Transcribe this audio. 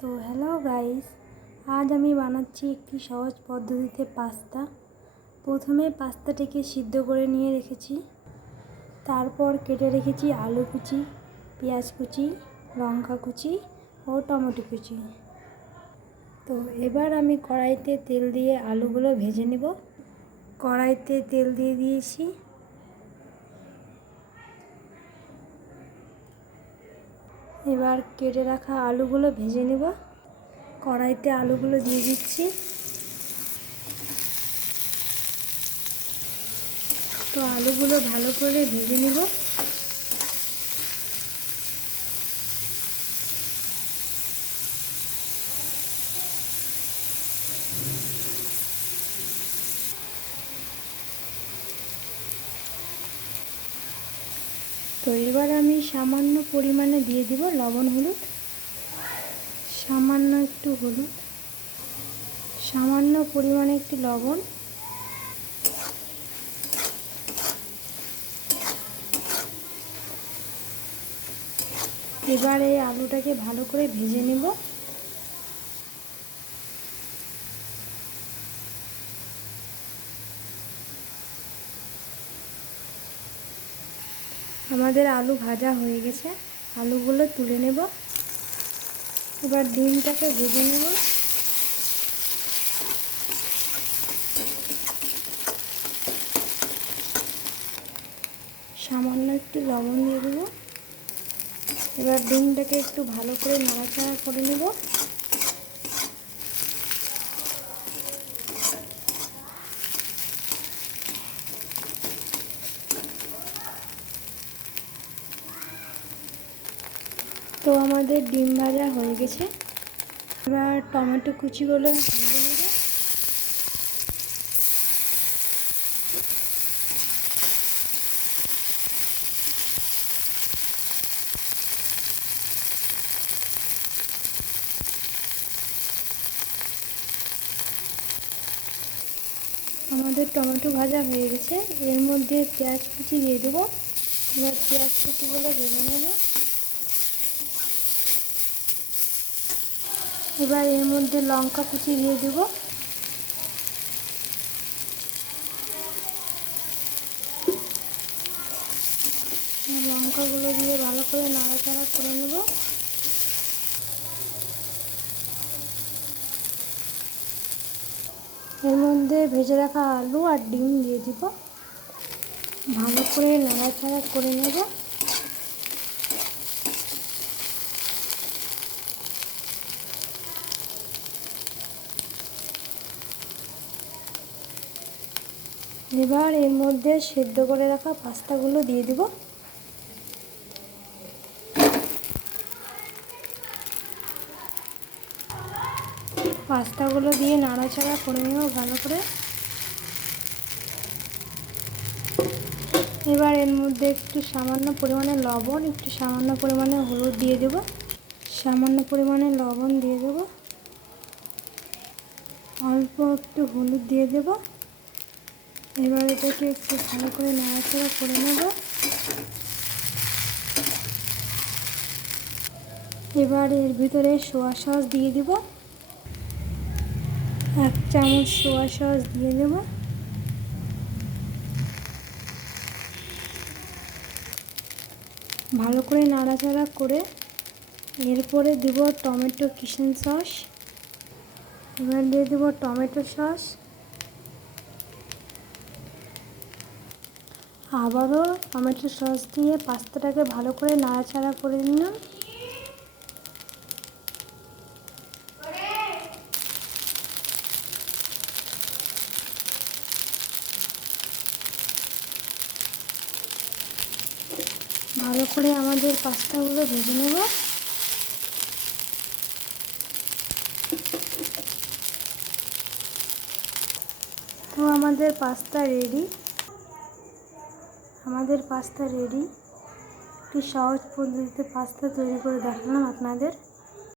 তো hello guys, আজ আমি বানাচ্ছি একটি সহজ পদ্ধতিতে পাস্তা। প্রথমে পাস্তাটিকে সিদ্ধ করে নিয়ে রেখেছি, তারপর কেটে রেখেছি আলু কুচি, পেঁয়াজ কুচি, লঙ্কা কুচি ও টমেটো কুচি। তো এবার আমি কড়াইতে তেল দিয়ে আলুগুলো ভেজে নেব। কড়াইতে তেল দিয়ে দিয়েছি। এবার কেটে রাখা আলুগুলো ভেজে নেব। কড়াইতে আলুগুলো দিয়ে দিচ্ছি। তো আলুগুলো ভালো করে ভেজে নেব। তো এবার আমি সামান্য পরিমাণে দিয়ে দিব লবণ হলুদ, সামান্য একটু হলুদ, সামান্য পরিমাণে একটু লবণ। এবার এই আলুটাকে ভালো করে ভেজে নেব। আমাদের আলু ভাজা হয়ে গেছে, আলুগুলো তুলে নেব। এবার ডিমটাকে ভেজে নেব। সামান্য একটু লবণ দিয়ে দেবো। এবার ডিমটাকে একটু ভালো করে নাড়াচাড়া করে নেব। তো আমাদের ডিম ভাজা হয়ে গেছে। এবার টমেটো কুচিগুলো ভেজে নেব। আমাদের টমেটো ভাজা হয়ে গেছে। এর মধ্যে পেঁয়াজ কুচি দিয়ে দেবো। এবার পেঁয়াজ কুচিগুলো ভেজে নেব। এবার এর মধ্যে লঙ্কা কুচি দিয়ে দেব। লঙ্কাগুলো দিয়ে ভালো করে নাড়াচাড়া করে নেব। এর মধ্যে ভেজে রাখা আলু আর ডিম দিয়ে দিব। ভালো করে নাড়াচাড়া করে নেব। এবার এর মধ্যে সেদ্ধ করে রাখা পাস্তাগুলো দিয়ে দিব। পাস্তাগুলো দিয়ে নাড়াচাড়া করে নেব ভালো করে। এবার এর মধ্যে একটু সামান্য পরিমাণে লবণ, একটু সামান্য পরিমাণে হলুদ দিয়ে দেব। সামান্য পরিমাণে লবণ দিয়ে দেব, অল্প একটু হলুদ দিয়ে দেব। এবার এটাকে একটু ভালো করে নাড়াচাড়া করে নেব। এবার এর ভিতরে সোয়া সস দিয়ে দেব। 1 চামচ সোয়া সস দিয়ে দেব। ভালো করে নাড়াচাড়া করে এরপরে দেব টমেটো কিচেন সস। এবার দিয়ে দেব টমেটো সস। আবারও টমেটো সস দিয়ে পাস্তাটাকে ভালো করে নাড়াচাড়া করে নিলাম। ভালো করে আমাদের পাস্তাগুলো ভেজে নেব। তো আমাদের পাস্তা রেডি। একটি সহজ পদ্ধতিতে পাস্তা তৈরি করে দেখালাম আপনাদের।